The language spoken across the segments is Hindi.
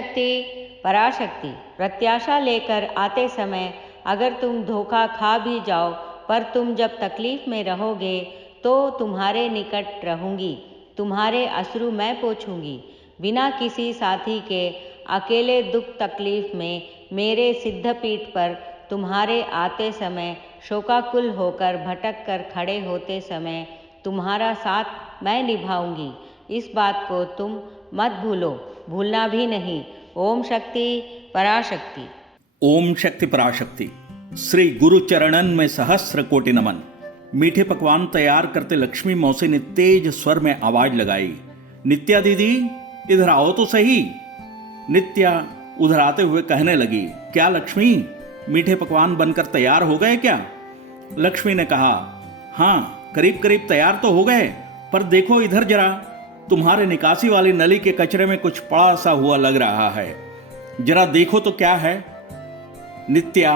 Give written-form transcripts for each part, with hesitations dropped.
शक्ति पराशक्ति। प्रत्याशा लेकर आते समय अगर तुम धोखा खा भी जाओ, पर तुम जब तकलीफ में रहोगे तो तुम्हारे निकट रहूंगी, तुम्हारे अश्रु मैं पोंछूंगी। बिना किसी साथी के अकेले दुख तकलीफ में मेरे सिद्धपीठ पर तुम्हारे आते समय, शोकाकुल होकर भटक कर खड़े होते समय तुम्हारा साथ मैं निभाऊंगी। इस बात को तुम मत भूलो, भूलना भी नहीं। ओम शक्ति पराशक्ति। ओम शक्ति पराशक्ति। श्री गुरु चरणन में सहस्र कोटि नमन। मीठे पकवान तैयार करते लक्ष्मी मौसी ने तेज स्वर में आवाज लगाई, नित्या दीदी इधर आओ तो सही। नित्या उधर आते हुए कहने लगी, क्या लक्ष्मी, मीठे पकवान बनकर तैयार हो गए क्या? लक्ष्मी ने कहा, हाँ करीब करीब तैयार तो हो गए, पर देखो इधर जरा, तुम्हारे निकासी वाली नली के कचरे में कुछ पड़ा सा हुआ लग रहा है, जरा देखो तो क्या है। नित्या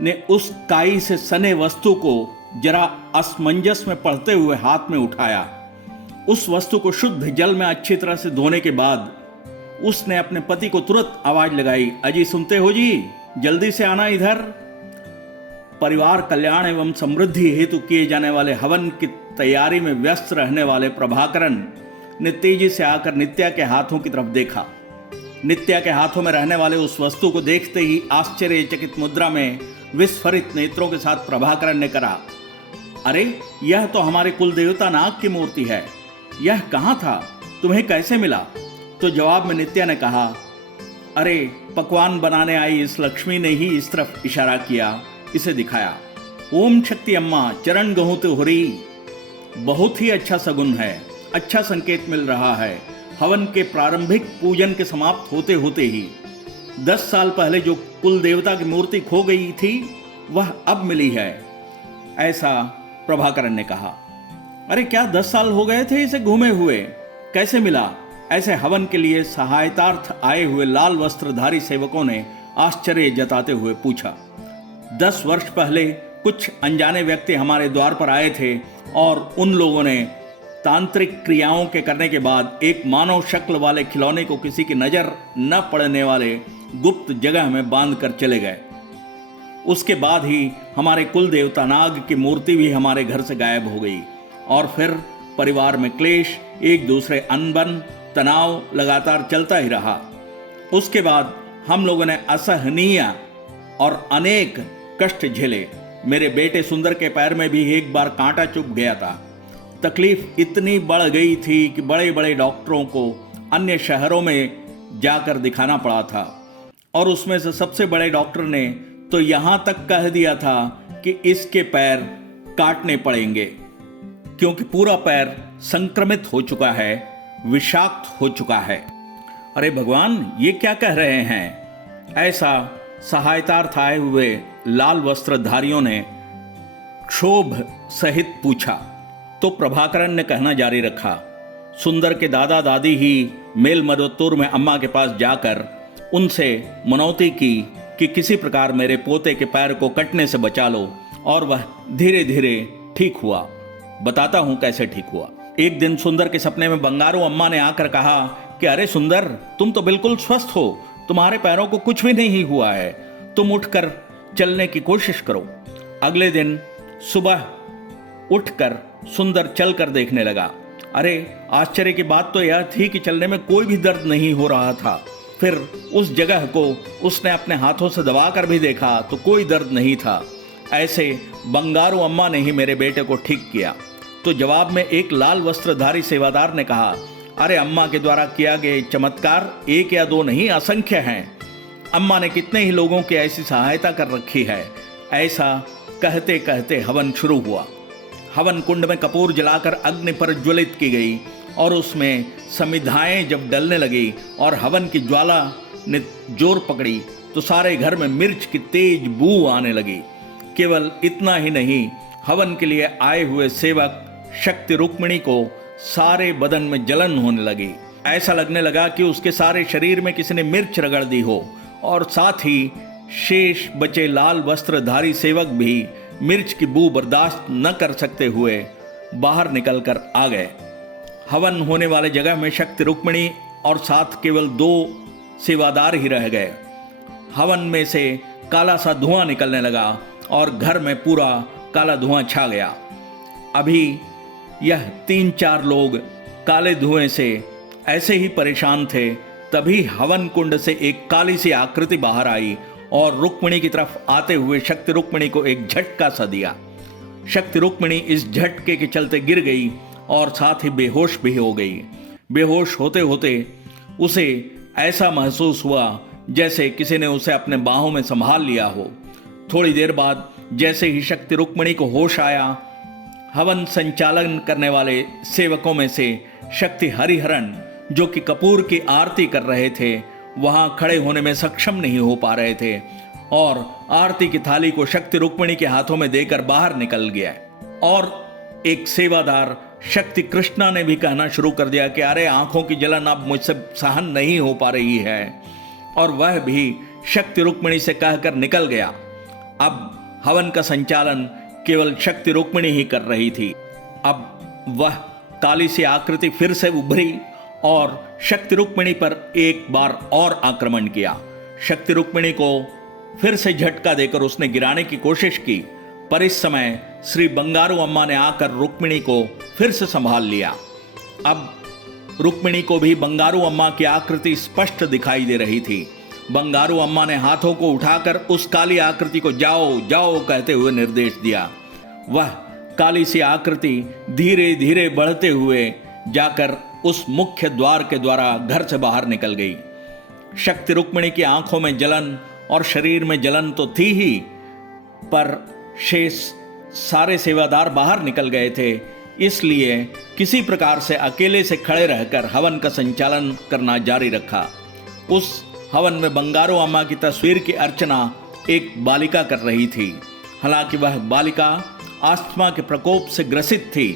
ने उस काई से सने वस्तु को जरा असमंजस में पड़ते हुए हाथ में उठाया। उस वस्तु को शुद्ध जल में अच्छी तरह से धोने के बाद उसने अपने पति को तुरंत आवाज लगाई, अजी सुनते हो जी, जल्दी से आना इधर। परिवार कल्याण एवं समृद्धि हेतु किए जाने वाले हवन की तैयारी में व्यस्त रहने वाले प्रभाकरन ने तेजी से आकर नित्या के हाथों की तरफ देखा। नित्या के हाथों में रहने वाले उस वस्तु को देखते ही आश्चर्यचकित मुद्रा में विस्फारित नेत्रों के साथ प्रभाकरन ने कहा, अरे यह तो हमारे कुल देवता नाग की मूर्ति है, यह कहां था, तुम्हें कैसे मिला? तो जवाब में नित्या ने कहा, अरे पकवान बनाने आई इस लक्ष्मी ने ही इस तरफ इशारा किया, इसे दिखाया। ओम शक्ति अम्मा चरण गहूं तो हुरी। बहुत ही अच्छा सगुन है, अच्छा संकेत मिल रहा है। हवन के प्रारंभिक पूजन के समाप्त होते होते ही 10 साल पहले जो कुल देवता की मूर्ति खो गई थी वह अब मिली है, ऐसा प्रभाकरन ने कहा। अरे क्या 10 साल हो गए थे इसे घूमे हुए, कैसे मिला? ऐसे हवन के लिए सहायतार्थ आए हुए लाल वस्त्रधारी सेवकों ने आश्चर्य जताते हुए पूछा। 10 वर्ष पहले कुछ अनजाने व्यक्ति हमारे द्वार पर आए थे और उन लोगों ने तांत्रिक क्रियाओं के करने के बाद एक मानव शक्ल वाले खिलौने को किसी की नजर न पड़ने वाले गुप्त जगह में बांध कर चले गए। उसके बाद ही हमारे कुल देवता नाग की मूर्ति भी हमारे घर से गायब हो गई और फिर परिवार में क्लेश, एक दूसरे अनबन, तनाव लगातार चलता ही रहा। उसके बाद हम लोगों ने असहनीय और अनेक कष्ट झेले। मेरे बेटे सुंदर के पैर में भी एक बार कांटा चुभ गया था। तकलीफ इतनी बढ़ गई थी कि बड़े बड़े डॉक्टरों को अन्य शहरों में जाकर दिखाना पड़ा था और उसमें से सबसे बड़े डॉक्टर ने तो यहां तक कह दिया था कि इसके पैर काटने पड़ेंगे क्योंकि पूरा पैर संक्रमित हो चुका है, विषाक्त हो चुका है। अरे भगवान, ये क्या कह रहे हैं? ऐसा सहायतार्थ आए हुए लाल वस्त्रधारियों ने क्षोभ सहित पूछा। तो प्रभाकरन ने कहना जारी रखा, सुंदर के दादा दादी ही मेलमरुत्तुर में अम्मा के पास जाकर उनसे मनौती की कि किसी प्रकार मेरे पोते के पैर को कटने से बचा लो, और वह धीरे धीरे ठीक हुआ। बताता हूं कैसे ठीक हुआ। एक दिन सुंदर के सपने में बंगारू अम्मा ने आकर कहा कि अरे सुंदर, तुम तो बिल्कुल स्वस्थ हो, तुम्हारे पैरों को कुछ भी नहीं हुआ है, तुम उठकर चलने की कोशिश करो। अगले दिन सुबह उठकर सुंदर चलकर देखने लगा। अरे आश्चर्य की बात तो यह थी कि चलने में कोई भी दर्द नहीं हो रहा था। फिर उस जगह को उसने अपने हाथों से दबाकर भी देखा तो कोई दर्द नहीं था। ऐसे बंगारू अम्मा ने ही मेरे बेटे को ठीक किया। तो जवाब में एक लाल वस्त्रधारी सेवादार ने कहा, अरे अम्मा के द्वारा किया गए चमत्कार 1 या 2 नहीं, असंख्य हैं। अम्मा ने कितने ही लोगों की ऐसी सहायता कर रखी है। ऐसा कहते कहते हवन शुरू हुआ। हवन कुंड में कपूर जलाकर अग्नि पर ज्वलित की गई और उसमें समिधाएं जब डलने लगी और हवन की ज्वाला ने जोर पकड़ी तो सारे घर में मिर्च की तेज बू आने लगी। केवल इतना ही नहीं, हवन के लिए आए हुए सेवक शक्ति रुक्मिणी को सारे बदन में जलन होने लगी। ऐसा लगने लगा कि उसके सारे शरीर में किसी ने मिर्च रगड़ दी हो, और साथ ही शेष बचे लाल वस्त्रधारी सेवक भी मिर्च की बू बर्दाश्त न कर सकते हुए बाहर निकलकर आ गए। हवन होने वाले जगह में शक्ति रुक्मिणी और साथ केवल 2 सेवादार ही रह गए। हवन में से काला सा धुआं निकलने लगा और घर में पूरा काला धुआं छा गया। अभी यह 3-4 लोग काले धुएं से ऐसे ही परेशान थे, तभी हवन कुंड से एक काली सी आकृति बाहर आई और रुक्मिणी की तरफ आते हुए शक्ति रुक्मिणी को एक झटका सा दिया। शक्ति रुक्मिणी इस झटके के चलते गिर गई और साथ ही बेहोश भी हो गई। बेहोश होते होते उसे ऐसा महसूस हुआ जैसे किसी ने उसे अपने बाहों में संभाल लिया हो। थोड़ी देर बाद जैसे ही शक्ति रुक्मिणी को होश आया, हवन संचालन करने वाले सेवकों में से शक्ति हरिहरन, जो कि कपूर की आरती कर रहे थे, वहां खड़े होने में सक्षम नहीं हो पा रहे थे और आरती की थाली को शक्ति रुक्मिणी के हाथों में देकर बाहर निकल गया। और एक सेवादार शक्ति कृष्णा ने भी कहना शुरू कर दिया कि अरे आंखों की जलन अब मुझसे सहन नहीं हो पा रही है, और वह भी शक्ति रुक्मिणी से कहकर निकल गया। अब हवन का संचालन केवल शक्ति रुक्मिणी ही कर रही थी। अब वह काली सी आकृति फिर से उभरी और शक्ति रुक्मिणी पर एक बार और आक्रमण किया। शक्ति रुक्मिणी को फिर से झटका देकर उसने गिराने की कोशिश की, पर इस समय श्री बंगारू अम्मा ने आकर रुक्मिणी को फिर से संभाल लिया। अब रुक्मिणी को भी बंगारू अम्मा की आकृति स्पष्ट दिखाई दे रही थी। बंगारू अम्मा ने हाथों को उठाकर उस काली आकृति को जाओ जाओ कहते हुए निर्देश दिया। वह काली सी आकृति धीरे धीरे बढ़ते हुए जाकर उस मुख्य द्वार के द्वारा घर से बाहर निकल गई। शक्ति रुक्मिणी की आंखों में जलन और शरीर में जलन तो थी ही, पर शेष सारे सेवादार बाहर निकल गए थे, इसलिए किसी प्रकार से अकेले से खड़े रहकर हवन का संचालन करना जारी रखा। उस हवन में बंगारू अम्मा की तस्वीर की अर्चना एक बालिका कर रही थी। हालांकि वह बालिका अस्थमा के प्रकोप से ग्रसित थी,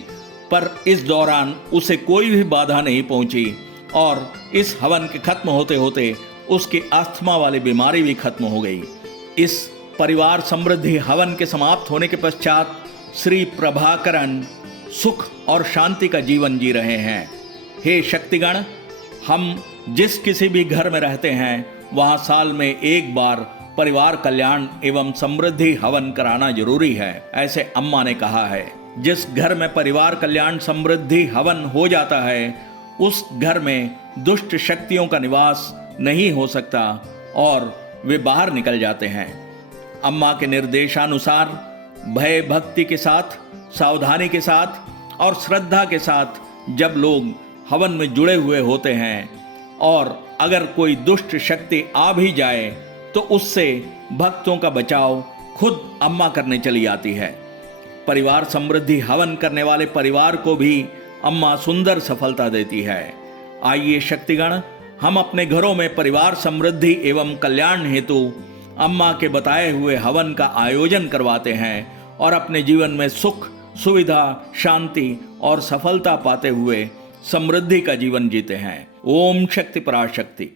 पर इस दौरान उसे कोई भी बाधा नहीं पहुंची और इस हवन के खत्म होते होते उसकी अस्थमा वाली बीमारी भी खत्म हो गई। इस परिवार समृद्धि हवन के समाप्त होने के पश्चात श्री प्रभाकरण सुख और शांति का जीवन जी रहे हैं। हे शक्तिगण, हम जिस किसी भी घर में रहते हैं वहां साल में एक बार परिवार कल्याण एवं समृद्धि हवन कराना जरूरी है, ऐसे अम्मा ने कहा है। जिस घर में परिवार कल्याण समृद्धि हवन हो जाता है उस घर में दुष्ट शक्तियों का निवास नहीं हो सकता और वे बाहर निकल जाते हैं। अम्मा के निर्देशानुसार भय भक्ति के साथ, सावधानी के साथ और श्रद्धा के साथ जब लोग हवन में जुड़े हुए होते हैं और अगर कोई दुष्ट शक्ति आ भी जाए तो उससे भक्तों का बचाव खुद अम्मा करने चली आती है। परिवार समृद्धि हवन करने वाले परिवार को भी अम्मा सुंदर सफलता देती है। आइए शक्तिगण, हम अपने घरों में परिवार समृद्धि एवं कल्याण हेतु अम्मा के बताए हुए हवन का आयोजन करवाते हैं और अपने जीवन में सुख, सुविधा, शांति और सफलता पाते हुए समृद्धि का जीवन जीते हैं। ओम शक्ति पराशक्ति।